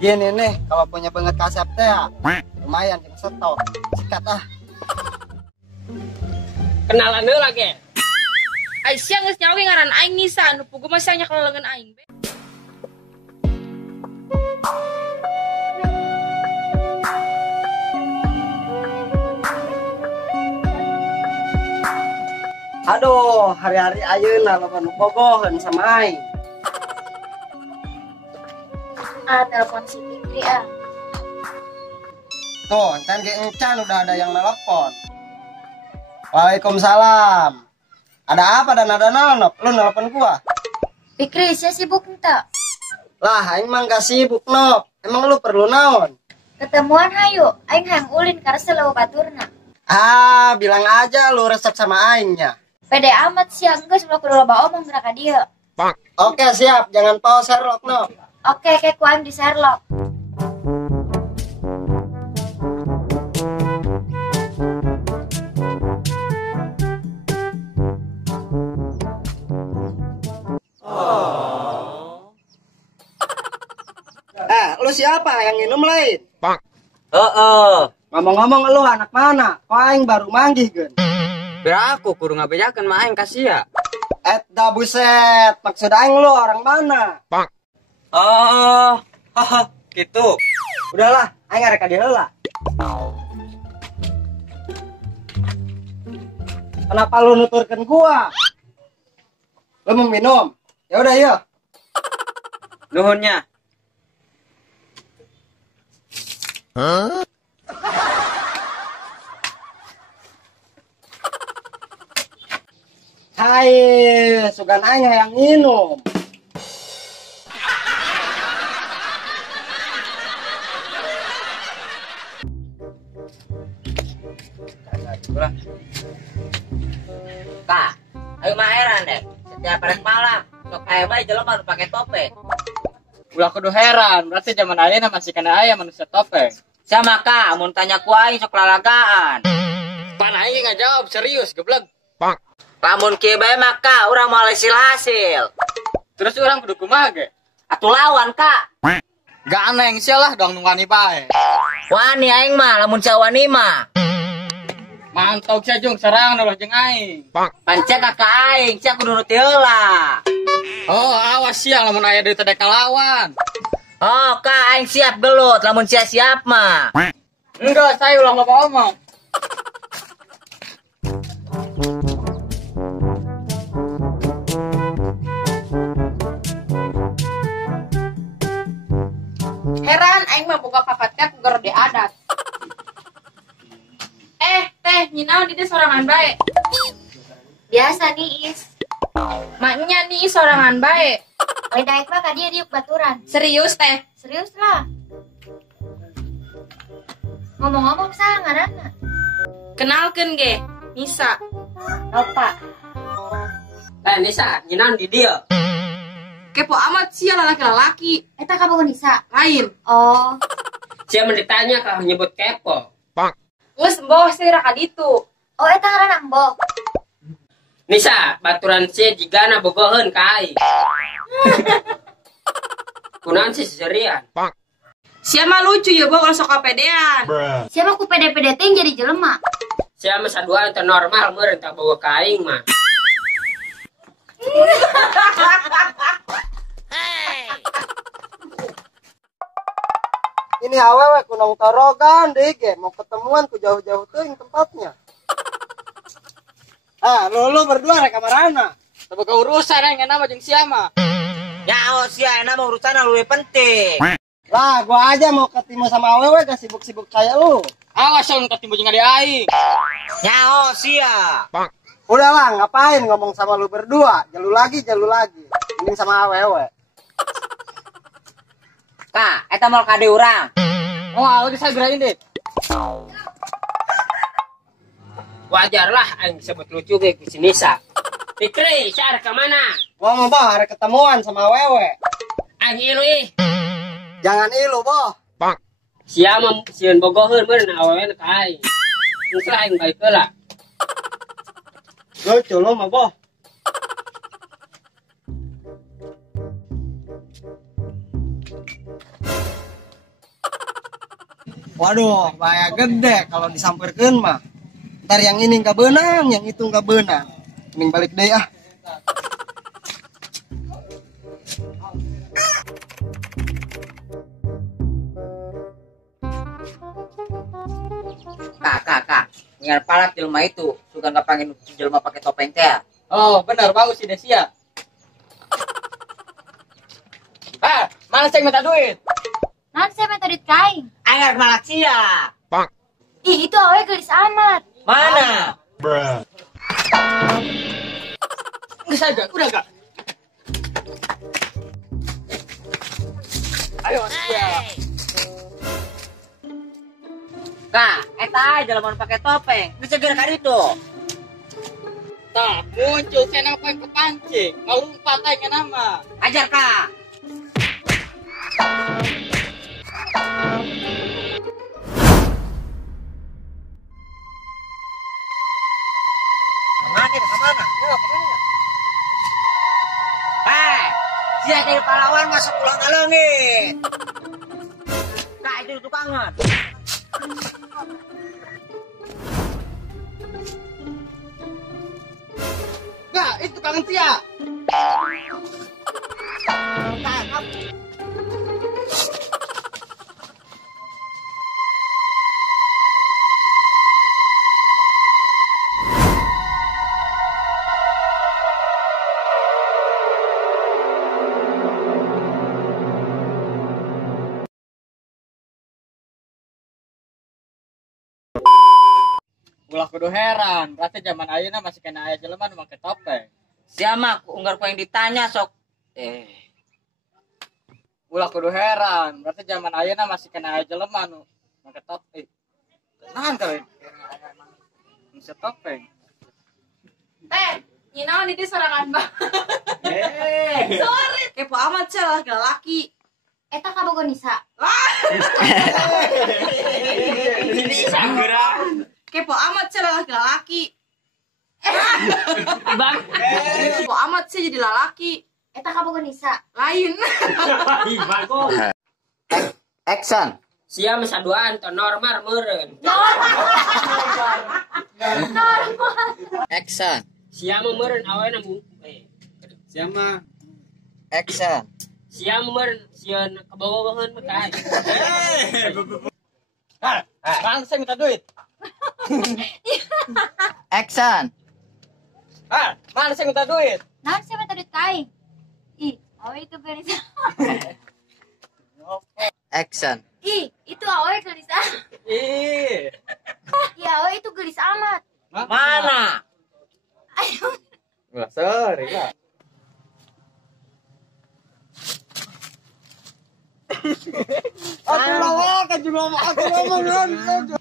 Gini nih, kalau punya banget kasep teh ya, lumayan yang setok. Sikat ah. Kenalan dulu lagi. Aisyah geus nyawi ngaran aing Nisa, nu puguh mah sia nyakaleungeun aing. Aduh, hari-hari ayeuna loba nu bogoheun sama aing. Telepon si Fikri ah. Tuh, encan udah ada yang nelpon. Waalaikumsalam. Ada apa dan ada nonop? Lu nelpon gua? Fikri, saya sibuk entah. Lah, aing mah gak sibuk, Nop. Emang lu perlu naon? Ketemuan hayu, aing hayang ulin karena selalu baturna. Ah, bilang aja lu resep sama aingnya. Pede amat sih, enggeus ulah kudu loba omong gerak dia. Oke, siap. Jangan pause Sherlock, Nop. Oke, kayak ku aing di Sherlock. Lu siapa yang minum lain? Heeh. Ngomong-ngomong lu anak mana? Kok aing baru manggih, Gen? Beraku kudu ngabejakeun mah aing kasia. Da buset, maksud aing lu orang mana? Oh, haha, gitu. Udahlah, aing arek ka dieu heula. Kenapa lu nuturkeun gua? Lu mau minum? Ya udah, yuk. Nuhunnya. Hai, sugan aing hayang minum. Kak, ayo mah heran deh. Setiap rek malam, sok aya bae jelema nu pake topeng. Ulah kudu heran, berarti zaman ayeuna masih kena aya manusia topeng. Sama Kak, mun tanya ku aing sok lalagaan. Pan aing enggak jawab serius, geblek. Lamun kieu bae mah Kak, urang mau hasil. Terus urang kudu kumaha ge? Atuh lawan Kak. Gak aneh sia lah dong nungani bae. Wani aing mah lamun cawani mah. Mantap sia Jung sarang ulah jeung aing. Pancet kakak aing, sia kudu nuti heula. Oh, awas sia lamun aya deui teh kalawan. Oh, Kak aing siap gelut lamun sia siap mah. Enggak, saya ulah loba omong. Heran aing mah boga kakak teh ku di adat. Teh, nyinaon di teh sorangan bae. Biasa nih Is. Maknya nih sorangan bae. Lain daek mah ka dia diuk baturan. Serius teh. Serius lah. Ngomong-ngomong saha ngaranna? Kenalkeun ge, Nisa. Opa. Nisa, nyinaon di dieu? Kepo amat sia lalaki-lalaki. Eta kabogo Nisa. Lain. Oh, Sia mun ditanya kalau nyebut kepo. Geus mboh sira ka ditu. oh eta ngaranna Mbok. Nisa, baturan sia jigana bogoheun ka aing. Kunaon sih serian? Sia mah lucu ya, Bo, kalau sok kapedean. Siapa ku pede-pede teh jadi jelema? Sia mah saduaan teu normal meureun tak boga ka aing mah. Ini awewe kunong torogan deh, ge. Mau ketemuan ku jauh-jauh teuing tempatnya. Lu berdua rek kamarana. Boga urusan aing nama jeung sia mah. Nyaho sia enak mah urusan luwih penting. Lah, gua aja mau ketemu sama awewe gak sibuk-sibuk kayak lu. Awas lu ketemu jeung ade aing. Nyaho sia. Udahlah, ngapain ngomong sama lu berdua? Jalu lagi. Ini sama awewe. Kak, eta mau kade urang. Oh, lagi saya gerain deh. Wajar lah aing sebut lucu ge ku si Nisa. Fikri, sia arek ka mana? Gua mau boh hari ketemuan sama awewe. Aing ilu ih. Jangan ilu, boh. Sia mah sieun bogoheun meureun awewe ka aing. Geus aing baik heula. Lucu lu mah, boh. Waduh, bahaya gede kalau disamperkeun mah. Ntar yang ini nggak benang, yang itu nggak benang. Mending balik deh ah. Kak. Ingat palak jelma itu suka nggak pengen jelma pakai topeng teh. Oh, benar bagus sih Desia. Mana saya minta duit? Nanti saya minta duit kain. Ayo malak sia. Ih, itu awe gelis amat. Mana? Udah saja, udah gak? Ayo, siap. Kak, eta jelma pakai topeng. Bisa gerak itu. Tak, muncul saya nampak kepancing. Mau umpat aja nama. Ajar kak. Kemana? Ya, kemana? Dia jadi pahlawan masuk pulang ke langit. Kak, itu tukangan. Gak, itu kangen sia. Ulah kudu heran, berarti zaman ayeuna masih kena aya jelema nu make topeng. Siapa unggar ku yang ditanya sok. Ulah kudu heran, berarti zaman ayeuna masih kena aya jelema nu make topeng. Nahan kali. Make topeng. Nyinaon itu sorangan Bang. Sorry, kepo amat celah gak laki. Eta kabogo Nisa. Kepo amat celah gak laki. Bang. Kepo amat sih jadi lalaki. Eta kabogo Nisa. Lain. Action. Sia mesaduaan to normal meureun. Action. Sia meureun aweuna Siapa? Action. sia meureun sieun kabogohan mah kae. Bang, saya minta duit. Action. Mana saya minta duit? Nanti saya minta duit kain. Ih, awe itu gelis. Action. Ih, itu awe gelis amat. Ih. Iya, awe itu gelis amat. Mana? Ayo. Wah, sorry lah. Aku lawak, aku ngomong.